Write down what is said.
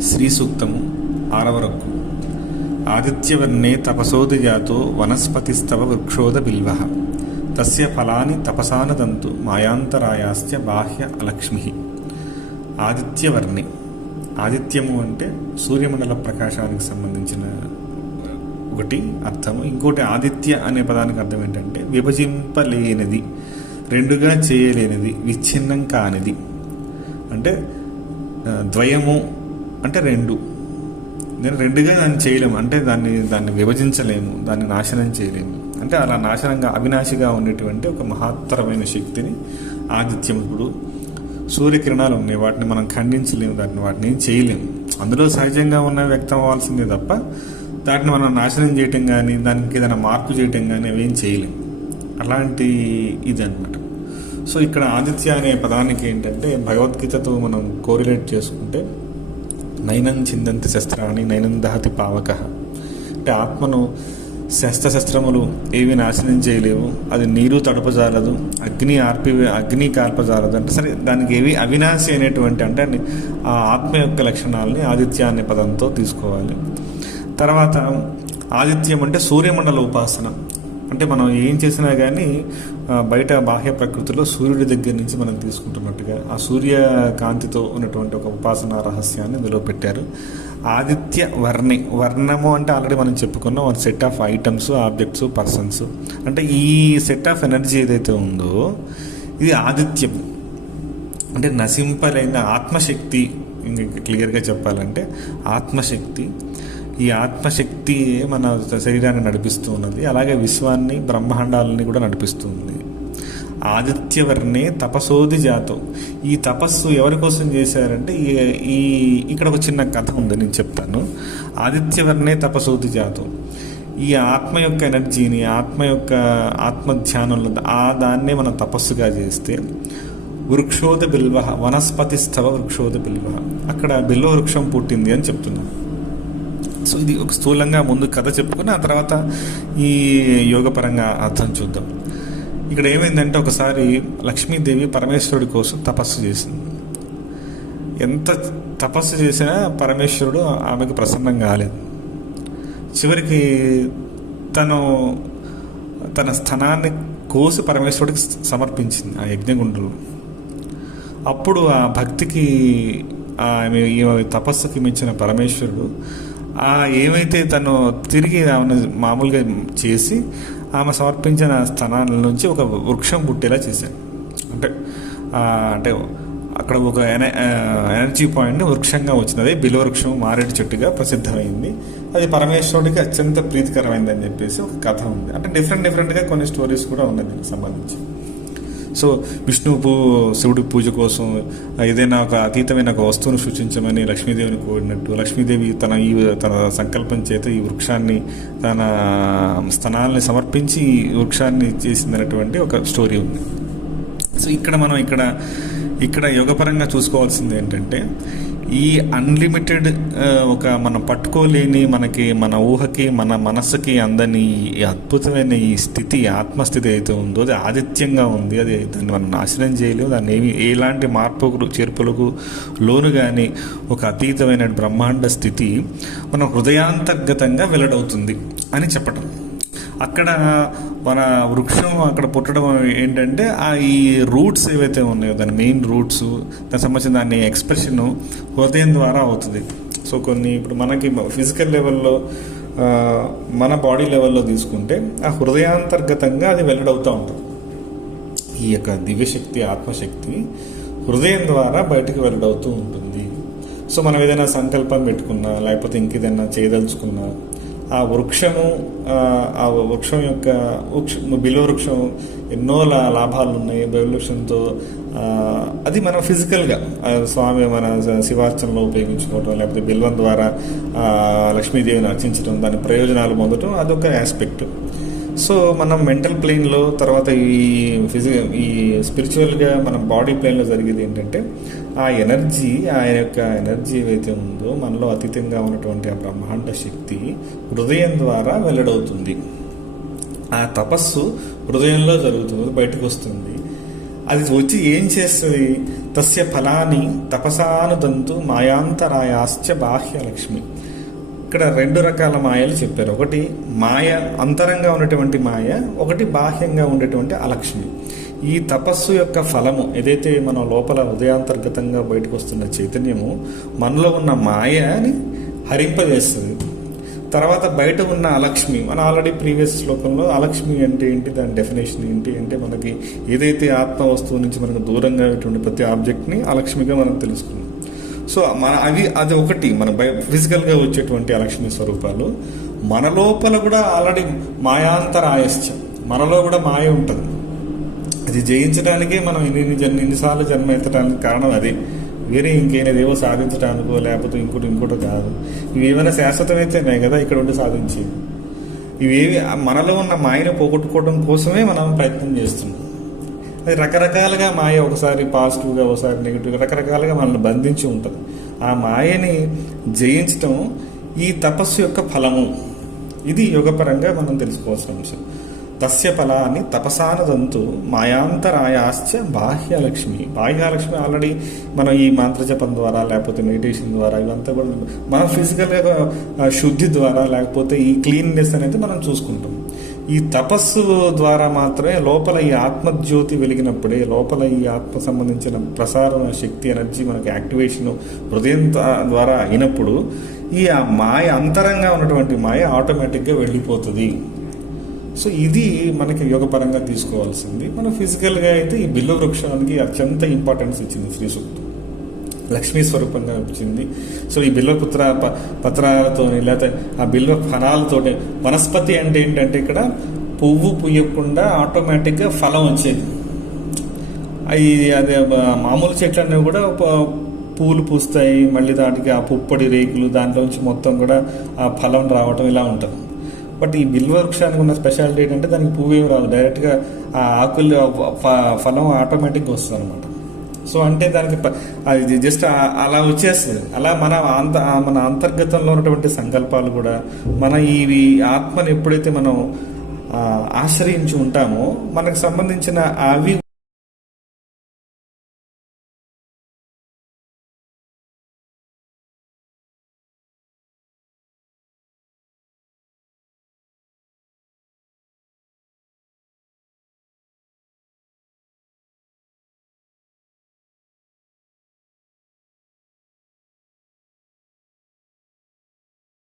శ్రీ సూక్తము ఆరవరకు ఆదిత్యవర్ణే తపసోదిజాతో వనస్పతిస్తవ వృక్షోద బిల్వ. తస్య ఫలాని తపసానదంతు మాయాంతరాయాశ్చ బాహ్య అలక్ష్మి. ఆదిత్యవర్ణి. ఆదిత్యము అంటే సూర్యమండల ప్రకాశానికి సంబంధించిన ఒకటి అర్థము. ఇంకోటి ఆదిత్య అనే పదానికి అర్థం ఏంటంటే విభజింపలేనిది రెండుగా చేయలేనిది విచ్ఛిన్నం కానిది. అంటే ద్వయము అంటే రెండు. నేను రెండుగా దాన్ని చేయలేము. అంటే దాన్ని దాన్ని విభజించలేము. దాన్ని నాశనం చేయలేము. అంటే అలా నాశనంగా అవినాశిగా ఉండేటువంటి ఒక మహత్తరమైన శక్తిని ఆదిత్యం ఇప్పుడు సూర్యకిరణాలు ఉన్నాయి. వాటిని మనం ఖండించలేము. దాటిని వాటిని ఏం చేయలేము. అందులో సహజంగా ఉన్న వ్యక్తం అవ్వాల్సిందే తప్ప దాటిని మనం నాశనం చేయటం కానీ దానికి ఏదైనా మార్పు చేయటం కానీ అవేం చేయలేము. అలాంటి ఇది అనమాట సో ఇక్కడ ఆదిత్య అనే పదానికి ఏంటంటే భగవద్గీతతో మనం కోరిలేట్ చేసుకుంటే నైనం చిందంతి శస్త్రాన్ని నైనం దహతి పావక. అంటే ఆత్మను శస్త్రశస్త్రములు ఏవి నాశనం చేయలేవు అది నీరు తడపజాలదు అగ్ని ఆర్పి అగ్ని కార్పజాలదు అంటే సరే దానికి ఏవి అవినాశి అనేటువంటి అంటే ఆ ఆత్మ యొక్క లక్షణాలని ఆదిత్య అనే పదంతో తీసుకోవాలి. తర్వాత ఆదిత్యం అంటే సూర్యమండల ఉపాసన. అంటే మనం ఏం చేసినా కానీ బయట బాహ్య ప్రకృతిలో సూర్యుడి దగ్గర నుంచి మనం తీసుకుంటున్నట్టుగా ఆ సూర్య కాంతితో ఉన్నటువంటి ఒక ఉపాసన రహస్యాన్ని ఇందులో పెట్టారు. ఆదిత్య వర్ణి వర్ణము అంటే ఆల్రెడీ మనం చెప్పుకున్నాం one set of items objects persons అంటే ఈ సెట్ ఆఫ్ ఎనర్జీ ఏదైతే ఉందో ఇది ఆదిత్యం. అంటే నశింపలేని ఆత్మశక్తి ఇంకా క్లియర్గా చెప్పాలంటే ఆత్మశక్తి. ఈ ఆత్మశక్తియే మన శరీరాన్ని నడిపిస్తూ ఉన్నది అలాగే విశ్వాన్ని బ్రహ్మాండాలని కూడా నడిపిస్తుంది. ఆదిత్యవర్ణే తపసోది జాతం. ఈ తపస్సు ఎవరి కోసం చేశారంటే ఈ ఈ ఇక్కడ ఒక చిన్న కథ ఉంది నేను చెప్తాను. ఆదిత్యవర్ణే తపసోది జాతం. ఈ ఆత్మ యొక్క ఎనర్జీని ఆత్మ యొక్క ఆత్మ ధ్యానంలో ఆ దాన్నే మనం తపస్సుగా చేస్తే వృక్షోద బిల్వ వనస్పతి స్థవ వృక్షోద బిల్వ అక్కడ బిల్వ వృక్షం పుట్టింది అని చెప్తున్నాను సో ఇది ఒక స్థూలంగా ముందు కథ చెప్పుకుని ఆ తర్వాత ఈ యోగపరంగా అర్థం చూద్దాం. ఇక్కడ ఏమైందంటే ఒకసారి లక్ష్మీదేవి పరమేశ్వరుడి కోసం తపస్సు చేసింది. ఎంత తపస్సు చేసినా పరమేశ్వరుడు ఆమెకు ప్రసన్నం కాలేదు. చివరికి తను తన స్థనాన్ని కోసి పరమేశ్వరుడికి సమర్పించింది ఆ యజ్ఞగుండంలో అప్పుడు ఆ భక్తికి ఆమె తపస్సుకి మించిన పరమేశ్వరుడు ఏమైతే తను తిరిగి ఆమెను మామూలుగా చేసి ఆమె సమర్పించిన స్థానాల నుంచి ఒక వృక్షం పుట్టేలా చేశాడు అంటే అంటే అక్కడ ఒక ఎన- ఎనర్జీ పాయింట్ వృక్షంగా వచ్చింది బిలవృక్షం మారేడు చెట్టుగా ప్రసిద్ధమైంది. అది పరమేశ్వరుడికి అత్యంత ప్రీతికరమైంది అని చెప్పేసి ఒక కథ ఉంది. అంటే డిఫరెంట్ డిఫరెంట్గా కొన్ని స్టోరీస్ కూడా ఉన్నాయి దీనికి సంబంధించి. సో విష్ణువు పూ శివుడి పూజ కోసం ఏదైనా ఒక అతీతమైన ఒక వస్తువును సూచించమని లక్ష్మీదేవిని కోరినట్టు. లక్ష్మీదేవి తన ఈ తన సంకల్పం చేత ఈ వృక్షాన్ని తన స్థనాల్ని సమర్పించి ఈ వృక్షాన్ని చేసిందనేటువంటి ఒక స్టోరీ ఉంది. సో ఇక్కడ మనం ఇక్కడ ఇక్కడ యోగపరంగా చూసుకోవాల్సింది ఏంటంటే ఈ అన్లిమిటెడ్ ఒక మనం పట్టుకోలేని మనకి మన ఊహకి మన మనస్సుకి అందని ఈ అద్భుతమైన ఈ స్థితి ఆత్మస్థితి అయితే ఉందో అది ఆదిత్యంగా ఉంది. అది దాన్ని మనం నాశనం చేయలేము. దాన్ని ఏమి ఎలాంటి మార్పులు చేర్పులకు లోను కానీ ఒక అతీతమైన బ్రహ్మాండ స్థితి మన హృదయాంతర్గతంగా వెల్లడవుతుంది అని చెప్పటం. అక్కడ మన వృక్షం అక్కడ పుట్టడం ఏంటంటే ఆ ఈ రూట్స్ ఏవైతే ఉన్నాయో దాని మెయిన్ రూట్స్ దానికి సంబంధించిన దాని ఎక్స్ప్రెషన్ హృదయం ద్వారా అవుతుంది. సో కొన్ని ఇప్పుడు మనకి ఫిజికల్ లెవెల్లో మన బాడీ లెవెల్లో తీసుకుంటే ఆ హృదయాంతర్గతంగా అది వెల్లడవుతూ ఉంటుంది. ఈ యొక్క దివ్యశక్తి ఆత్మశక్తి హృదయం ద్వారా బయటకు వెల్లడవుతూ ఉంటుంది. సో మనం ఏదైనా సంకల్పం పెట్టుకున్నా లేకపోతే ఇంకేదైనా చేయదలుచుకున్నా ఆ వృక్షము ఆ, వృక్షం యొక్క వృక్ష బిల్వ వృక్షం ఎన్నో లాభాలు ఉన్నాయి బిల్వ వృక్షంతో అది మనం ఫిజికల్గా స్వామి మన శివార్చనలో ఉపయోగించుకోవటం లేకపోతే బిల్వం ద్వారా లక్ష్మీదేవిని అర్చించడం దాని ప్రయోజనాలు పొందడం అదొక ఆస్పెక్ట్. సో మనం మెంటల్ ప్లేన్లో తర్వాత ఈ ఫిజి ఈ స్పిరిచువల్గా మన బాడీ ప్లేన్లో జరిగేది ఏంటంటే ఆ ఎనర్జీ ఆ యొక్క ఎనర్జీ ఏవైతే ఉందో మనలో అతీతంగా ఉన్నటువంటి ఆ బ్రహ్మాండ శక్తి హృదయం ద్వారా వెల్లడవుతుంది. ఆ తపస్సు హృదయంలో జరుగుతుంది బయటకు వస్తుంది. అది వచ్చి ఏం చేస్తుంది? తస్య ఫలాన్ని తపసానుదంతు మాయాంతరాయాశ్చ బాహ్య లక్ష్మి ఇక్కడ రెండు రకాల మాయలు చెప్పారు. ఒకటి మాయ అంతరంగా ఉన్నటువంటి మాయ ఒకటి బాహ్యంగా ఉండేటువంటి అలక్ష్మి. ఈ తపస్సు యొక్క ఫలము ఏదైతే మనం లోపల హృదయాంతర్గతంగా బయటకు వస్తున్న చైతన్యము మనలో ఉన్న మాయని హరింపజేస్తుంది. తర్వాత బయట ఉన్న అలక్ష్మి మన ఆల్రెడీ ప్రీవియస్ శ్లోకంలో అలక్ష్మి అంటే ఏంటి దాని డెఫినేషన్ ఏంటి అంటే మనకి ఏదైతే ఆత్మ వస్తువు నుంచి మనకు దూరంగా ఉన్నటువంటి ప్రతి ఆబ్జెక్ట్ని అలక్ష్మిగా మనం తెలుసుకున్నాం. సో మన అవి అది ఒకటి మన బయ ఫిజికల్గా వచ్చేటువంటి అలక్ష్మి స్వరూపాలు. మన లోపల కూడా ఆల్రెడీ మాయాంతరాయశ్చ. మనలో కూడా మాయ ఉంటుంది. అది జయించడానికే మనం ఇన్ని జన్మ ఇన్నిసార్లు జన్మ ఎత్తడానికి కారణం అది. వేరే ఇంకేనేది ఏవో సాధించడానికో లేకపోతే ఇంకోటి ఇంకోటి కాదు. ఇవి ఏమైనా శాశ్వతమైతేనే కదా ఇక్కడ ఉండి సాధించేవి. ఇవేవి మనలో ఉన్న మాయను పోగొట్టుకోవడం కోసమే మనం ప్రయత్నం చేస్తున్నాం. అది రకరకాలుగా మాయ ఒకసారి పాజిటివ్గా ఒకసారి నెగిటివ్గా రకరకాలుగా మనల్ని బంధించి ఉంటుంది. ఆ మాయని జయించటం ఈ తపస్సు యొక్క ఫలము. ఇది యోగపరంగా మనం తెలుసుకోవాల్సిన అంశం. తస్య ఫలాన్ని తపసానదంతు మాయాంతరాయాశ్చ బాహ్యలక్ష్మి. బాహ్యలక్ష్మి ఆల్రెడీ మనం ఈ మంత్రజపం ద్వారా లేకపోతే మెడిటేషన్ ద్వారా ఇవంతా కూడా మనం ఫిజికల్గా శుద్ధి ద్వారా లేకపోతే ఈ క్లీన్నెస్ అనేది మనం చూసుకుంటాం. ఈ తపస్సు ద్వారా మాత్రమే లోపల ఈ ఆత్మజ్యోతి వెలిగినప్పుడే లోపల ఈ ఆత్మ సంబంధించిన ప్రసారం శక్తి ఎనర్జీ మనకి యాక్టివేషన్ హృదయం ద్వారా అయినప్పుడు ఈ ఆ మాయ అంతరంగా ఉన్నటువంటి మాయ ఆటోమేటిక్గా వెళ్ళిపోతుంది. సో ఇది మనకి యోగపరంగా తీసుకోవాల్సింది. మనం ఫిజికల్గా అయితే ఈ బిల్లు వృక్షానికి అత్యంత ఇంపార్టెన్స్ ఇచ్చింది శ్రీ సూక్తం లక్ష్మీ స్వరూపంగా వచ్చింది. సో ఈ బిల్వపుత్ర ప- పత్రాలతోని లేకపోతే ఆ బిల్వ ఫలాలతోటి వనస్పతి అంటే ఏంటంటే ఇక్కడ పువ్వు పుయ్యకుండా ఆటోమేటిక్గా ఫలం వచ్చేది. అవి అదే మామూలు చెట్లన్నీ కూడా పూలు పూస్తాయి. మళ్ళీ దానికి ఆ పుప్పొడి రేకులు దాంట్లోంచి మొత్తం కూడా ఆ ఫలం రావటం ఇలా ఉంటుంది. బట్ ఈ బిల్వ వృక్షానికి ఉన్న స్పెషాలిటీ ఏంటంటే దానికి పువ్వు ఏమి రాదు. డైరెక్ట్గా ఆ ఆకులు ఫలం ఆటోమేటిక్గా వస్తుంది అనమాట సో అంటే దానికి ప- అది జస్ట్ అలా వచ్చేస్తుంది. అలా మన అంత మన అంతర్గతంలో ఉన్నటువంటి సంకల్పాలు కూడా మన ఇవి ఆత్మని ఎప్పుడైతే మనం ఆశ్రయించి ఉంటామో మనకు సంబంధించిన అవి